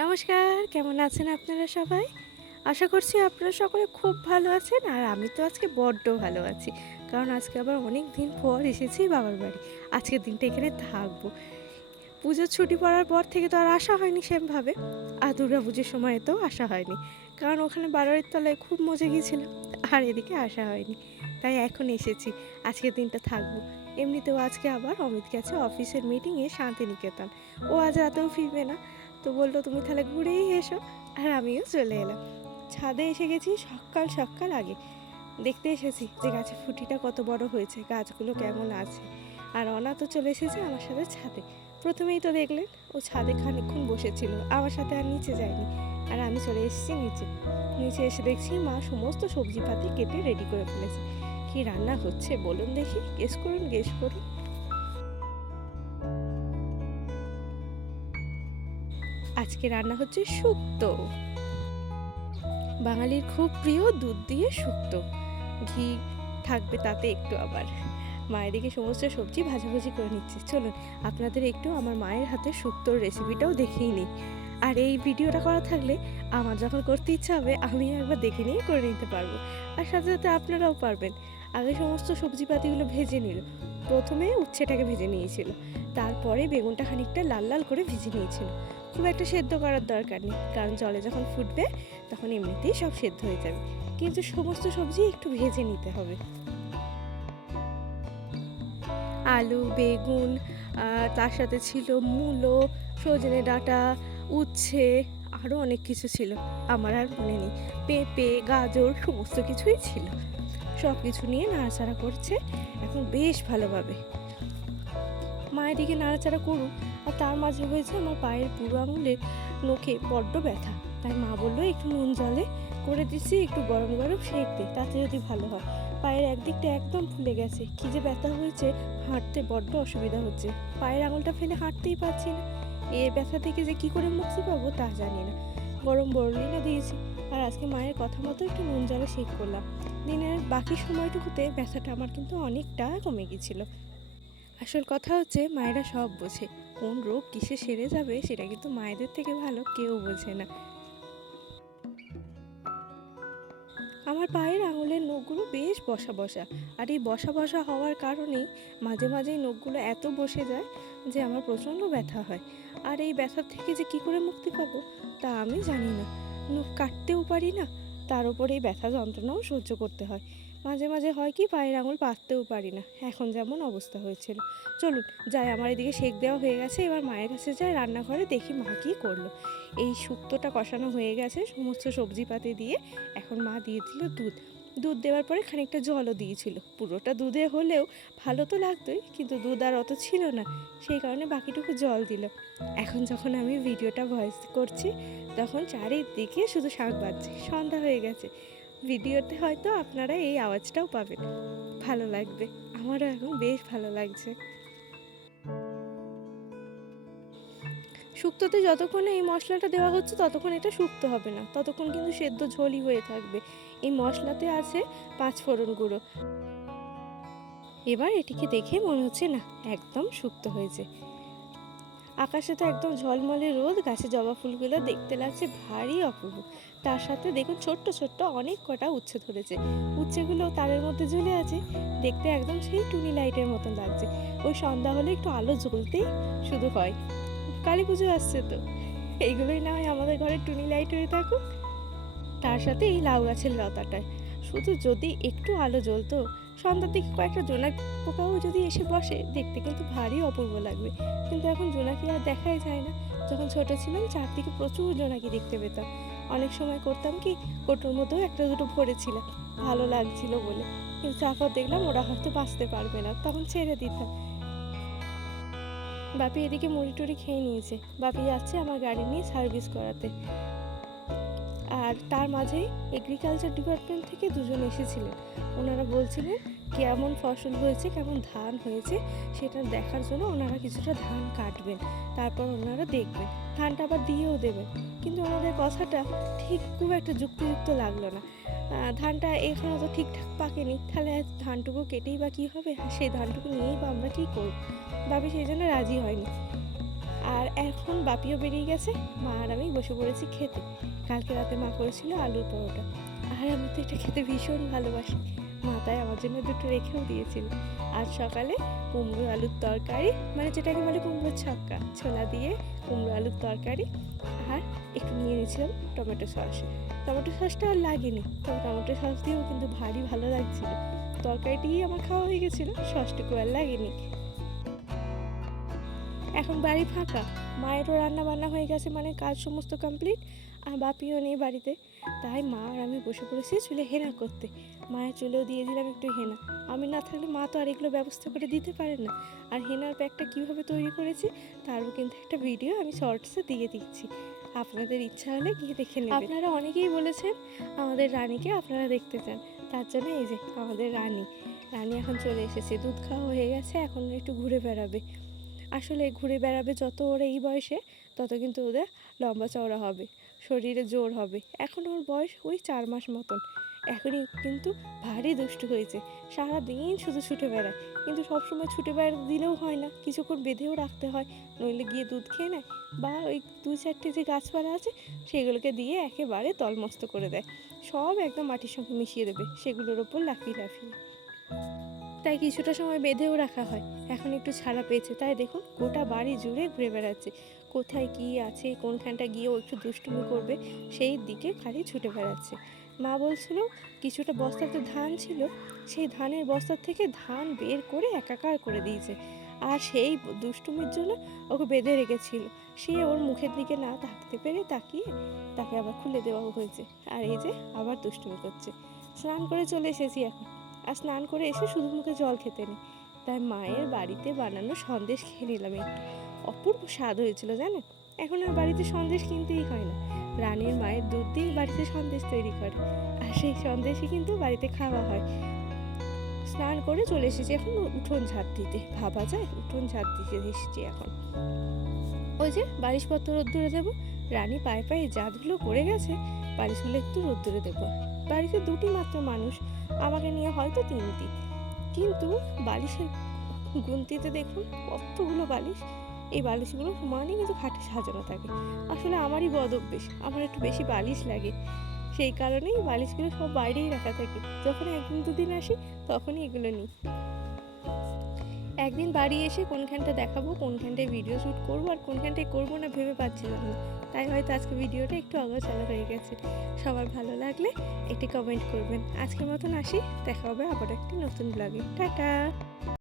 নমস্কার, কেমন আছেন আপনারা সবাই? আশা করছি আপনারা সকলে খুব ভালো আছেন আর আমি তো আজকে বড্ড ভালো আছি। কারণ আজকে আবার অনেক দিন পর এসেছি বাবার বাড়ি। আজকের দিনটা এখানে থাকব। পুজোর ছুটি পড়ার পর থেকে তো আর আসা হয়নি সেমভাবে। আর দুর্গা পুজোর সময় তো আসা হয়নি। কারণ ওখানে বারোয়ের তলায় খুব মজা গিয়েছিলাম, আর এদিকে আসা হয়নি। তাই এখন এসেছি, আজকের দিনটা থাকব। এমনিতেও আজকে আবার অমিত গেছে অফিসের মিটিংয়ে শান্তিনিকেতন। ও আজ রাতেও ফিরবে না। তো বলল, তুমি তাহলে ঘুরেই এসো। আর আমিও চলে এলাম। ছাদে এসে গেছি সকাল সকাল আগে। দেখতে এসেছি যে গাছের ফুটিটা কত বড় হয়েছে, গাছগুলো কেমন আছে। আর অনা তো চলে এসেছে আমার সাথে ছাদে। প্রথমেই তো দেখলেন ও ছাদে খানিকক্ষণ বসেছিল, আমার সাথে আর নিচে যায়নি। আর আমি চলে এসেছি নিচে। নিচে এসে দেখছি মা সমস্ত সবজি পাতি কেটে রেডি করে ফেলেছে। কি রান্না হচ্ছে বলুন দেখি গেস করুন গেস করুন। আজকে রান্না হচ্ছে শুক্তো। বাঙালির খুব প্রিয় দুধ দিয়ে শুক্তো। ঘি থাকবে তাতে একটু আবার। মায়ের দিকে সমস্ত সবজি ভাজাভাজি করে নিচ্ছি। চলুন, আপনাদের একটু আমার মায়ের হাতে শুক্তোর রেসিপিটাও দেখিয়ে নিই। আর এই ভিডিওটা করা থাকলে আমার যখন করতে ইচ্ছা হবে, আমি একবার দেখে নিয়ে করে নিতে পারব। আর সাথে সাথে আপনারাও পারবেন। আগে সমস্ত সবজিপাতিগুলো ভেজে নিল। প্রথমে উচ্ছেটাকে ভেজে নিয়েছিল। তারপরে বেগুনটা খানিকটা লাল লাল করে ভেজে নিয়েছিল। খুব একটা সেদ্ধ করার দরকার নেই, কারণ জলে যখন ফুটবে তখন এমনিতেই সব সেদ্ধ হয়ে যাবে। কিন্তু সমস্ত সবজি একটু ভেজে নিতে হবে। আলু, বেগুন তার সাথে ছিল মূলো, সজনে ডাঁটা, উচ্ছে আরও অনেক কিছু ছিল। আমার আর মনে নেই। পেঁপে, গাজর, সমস্ত কিছুই ছিল। সব কিছু নিয়ে নাড়াচাড়া করছে। এখন বেশ ভালোভাবে। মায়ের দিকে নাড়াচাড়া করুক আর তার মাঝে হয়েছে আমার পায়ের বুড়ো আঙুলের নখে বড্ড ব্যথা। তাই মা বলল, একটু নুন জলে করে দিচ্ছি, একটু গরম গরম সেঁক দে, তাতে যদি ভালো হয়। পায়ের একদিকটা একদম ফুলে গেছে। কি যে ব্যথা হয়েছে, হাঁটতে বড্ড অসুবিধা হচ্ছে। পায়ের আঙুলটা ফেলে হাঁটতেই পারছি না। এর ব্যথা থেকে যে কি করে মুক্তি পাবো তা জানি না। গরম বরলিনা দিয়েছি। আর আজকে মায়ের কথা মতো একটু নুন জলে সেঁক করলাম। দিনের বাকি সময়টুকুতে ব্যথাটা আমার কিন্তু অনেকটা কমে গেছিল। আসল কথা হচ্ছে মায়েরা সব বোঝে। কোন রোগ কিসে সেরে যাবে সেটা কিন্তু মায়েদের থেকে ভালো কেউ বোঝে না। আমার পায়ের আঙুলের নখগুলো বেশ বসা বসা। আর এই বসা বসা হওয়ার কারণেই মাঝে মাঝেই নখগুলো এত বসে যায় যে আমার প্রচণ্ড ব্যথা হয়। আর এই ব্যথার থেকে যে কি করে মুক্তি পাবো তা আমি জানি না। নখ কাটতেও পারি না, তার উপরে এই ব্যথা যন্ত্রণাও সহ্য করতে হয়। মাঝে মাঝে হয় কি, পায়ের আঙুল পাততেও পারি না। এখন যেমন অবস্থা হয়েছিল। চলুন, যাই, আমার এদিকে শেক দেওয়া হয়ে গেছে। এবার মায়ের কাছে যাই, রান্নাঘরে দেখি মা কী করল। এই শুক্তোটা কষানো হয়ে গেছে সমস্ত সবজিপাতি দিয়ে। এখন মা দিয়ে দিল দুধ। দুধ দেওয়ার পরে খানিকটা জলও দিয়েছিল। পুরোটা দুধে হলেও ভালো তো লাগতোই, কিন্তু দুধ আর অত ছিল না। সেই কারণে বাকিটুকু জল দিল। এখন যখন আমি ভিডিওটা ভয়েস করছি, তখন চারিদিকে শুধু শাক বাজছে। সন্ধ্যা হয়ে গেছে। ভিডিওতে হয়তো আপনারা এই আওয়াজটাও পাবেন। ভালো লাগবে। আমারও এখন বেশ ভালো লাগছে। শুক্তোতে যতক্ষণ এই মশলাটা দেওয়া হচ্ছে, ততক্ষণ এটা শুক্তো হবে না। ততক্ষণ কিন্তু সেদ্ধ ঝোলই হয়ে থাকবে। এই মশলাতে আছে পাঁচ ফোড়ন গুঁড়ো। এবার এটিকে দেখে মনে হচ্ছে, না, একদম শুক্তো হয়েছে। আকাশে তো একদম ঝলমলে রোদ, গাছে জবা ফুলগুলো দেখতে লাগছে ভারী অপূর্ব। তার সাথে দেখুন ছোট্ট ছোট্ট অনেক কটা উচ্ছে ধরেছে। উচ্ছেগুলো তারের মধ্যে ঝুলে আছে। দেখতে একদম সেই টুনি লাইটের মতন লাগছে। ওই সন্ধ্যা হলে একটু আলো জ্বলতেই শুধু হয়। কালী পুজো আসছে তো। এইগুলোই না হয় আমাদের ঘরে টুনি লাইট হয়ে থাকুক। তার সাথে এই লাউ গাছের লতাটায় শুধু যদি একটু আলো জ্বলতো সন্ধ্যার দিকে কয়েকটা জোনাক পোকাও যদি এসে বসে, দেখতে কিন্তু ভারী অপূর্ব লাগবে। কিন্তু এখন জোনাকি আর দেখাই যায় না। যখন ছোট ছিলাম, চারদিকে প্রচুর জোনাকি দেখতে পেতাম। অনেক সময় করতাম কি, কোটোর মধ্যেও একটা দুটো ভরেছিলাম ভালো লাগছিল বলে। কিন্তু তারপর দেখলাম ওরা হয়তো বাঁচতে পারবে না। তখন ছেড়ে দিতাম। বাপি এদিকে মুড়ি টুড়ি খেয়ে নিয়েছে। বাপি যাচ্ছে আমার গাড়ি নিয়ে সার্ভিস করাতে। আর তার মাঝেই এগ্রিকালচার ডিপার্টমেন্ট থেকে দুজন এসেছিলেন। ওনারা বলছিলেন কেমন ফসল হয়েছে, কেমন ধান হয়েছে সেটা দেখার জন্য ওনারা কিছুটা ধান কাটবেন, তারপর ওনারা দেখবেন। ধানটা আবার দিয়েও দেবেন। কিন্তু ওনাদের কথাটা ঠিক খুব একটা যুক্তিযুক্ত লাগল না। ধানটা এখনও তো ঠিকঠাক পাকেনি, তাহলে ধানটুকু কেটেই বা কী হবে? সেই ধানটুকু নিয়েই বা আমরা কী করব? ভাবি সেই জন্য রাজি হয়নি। আর এখন বাপিও বেরিয়ে গেছে, মা আর আমি বসে পড়েছি খেতে। কালকে রাতে মা করেছিল আলুর পরোটা। আর আমি তো এটা খেতে ভীষণ ভালোবাসি। মা তাই আমার জন্য দুটো রেখেও দিয়েছিল। আজ সকালে কুমড়ো আলুর তরকারি মানে যেটাকে বলে কুমড়োর ছক্কা, ছোলা দিয়ে কুমড়ো আলুর তরকারি আর একটু নিয়ে নিয়েছিলাম টমেটো সস। টমেটো সসটা আর লাগেনি, তবে টমেটো সস দিয়েও কিন্তু ভারী ভালো লাগছিল। তরকারিটি আমার খাওয়া হয়ে গেছিল, সসটুকু আর লাগেনি। এখন বাড়ি ফাঁকা, মায়েরও রান্না বান্না হয়ে গেছে মানে কাজ সমস্ত কমপ্লিট আর বাপিও নেই বাড়িতে। তাই মা আর আমি বসে পড়েছি চুলে হেনা করতে। মায়ের চুলেও দিয়ে দিলাম একটু হেনা। আমি না থাকলে মা তো আর এগুলো ব্যবস্থা করে দিতে পারে না। আর হেনার প্যাকটা কীভাবে তৈরি করেছি, তারও কিন্তু একটা ভিডিও আমি শর্টসে দিয়ে দিচ্ছি। আপনাদের ইচ্ছা হলে গিয়ে দেখে নেবেন। আপনারা অনেকেই বলেছেন আমাদের রানীকে আপনারা দেখতে চান। তার জন্য এই যে আমাদের রানী। রানী এখন চলে এসেছে। দুধ খাওয়া হয়ে গেছে, এখন একটু ঘুরে বেড়াবে। আসলে ঘুরে বেড়াবে যত ওরা এই বয়সে, তত কিন্তু ওদের লম্বা চওড়া হবে। শরীরে জোর হবে। এখন ওর বয়স ওই চার মাস মতন। এখনই কিন্তু ভারী দুষ্টু হয়েছে। সারা দিন শুধু ছুটে বেড়ায়, কিন্তু সবসময় ছুটে বেড়াতে দিলেও হয় না। কিছুক্ষণ বেঁধেও রাখতে হয়, নইলে গিয়ে দুধ খেয়ে নেয় বা ওই দুই চারটে যে গাছপালা আছে, সেগুলোকে দিয়ে একেবারে তলমস্ত করে দেয়। সব একদম মাটির সঙ্গে মিশিয়ে দেবে, সেগুলোর ওপর লাফিয়ে লাফিয়ে। তাই কিছুটা সময় বেঁধেও রাখা হয়। এখন একটু ছাড়া পেয়েছে। তাই দেখুন, গোটা বাড়ি জুড়ে ঘুরে বেড়াচ্ছে। কোথায় কি আছে, কোনখানটা গিয়ে ও একটু দুষ্টুমি করবে, সেই দিকে খালি ছুটে বেড়াচ্ছে। মা বলছিল, কিছুটা বস্তাতে ধান ছিল, সেই ধানের বস্তার থেকে ধান বের করে একাকার করে দিয়েছে। আর সেই দুষ্টুমির জন্য ওকে বেঁধে রেখেছিল। সে ওর মুখের দিকে না তাকতে পেরে তাকিয়ে তাকে আবার খুলে দেওয়া হয়েছে। আর এই যে আবার দুষ্টুমি করছে। স্নান করে চলে এসেছি এখন। আর স্নান করে এসে শুধু মুখে জল খেতে নেই। তাই মায়ের বাড়িতে বানানো সন্দেশ খেয়ে নিলাম অপূর্ব স্বাদ হয়েছিল জানো এখন আর বাড়িতে সন্দেশ কিনতেই হয় না। রানীর মায়ের দুধ দিয়ে বাড়িতে সন্দেশ তৈরি করে। আর সেই সন্দেশই কিন্তু বাড়িতে খাওয়া হয়। স্নান করে চলে এসেছি এখন উঠোন ঝাড় দিতে। ভাবা যায় উঠোন ঝাড় দিতে এসেছি এখন। ওই যে বালিশপত্র রোদ্দুরে দেবো। রানী পায়ে পায়ে জাতগুলো পড়ে গেছে বালিশগুলো একটু রোদ্দুরে দেবো। বাড়িতে দুটি মাত্র মানুষ, আমাকে নিয়ে হয়তো তিনটি। কিন্তু বালিশের গুনতিতে দেখুন কতগুলো বালিশ। এই বালিশগুলো সমানই কিন্তু খাটে সাজানো থাকে। আসলে আমারই বদ অভ্যেস, আমার একটু বেশি বালিশ লাগে। সেই কারণেই বালিশগুলো সব বাইরেই রাখা থাকে। যখন একদিন দুদিন আসি, তখনই এগুলো নিই। একদিন বাড়ি এসে কোনখানটা দেখাবো, কোনখানটায় ভিডিও শ্যুট করব আর কোনখানটায় করব না ভেবে পাচ্ছিলাম না। তাই হয়তো আজকে ভিডিওটা একটু অগোছালো হয়ে গেছে। সবার ভালো লাগলে একটি কমেন্ট করবেন। আজকের মতন আসি, দেখা হবে আবার একটি নতুন ব্লগে টাটা!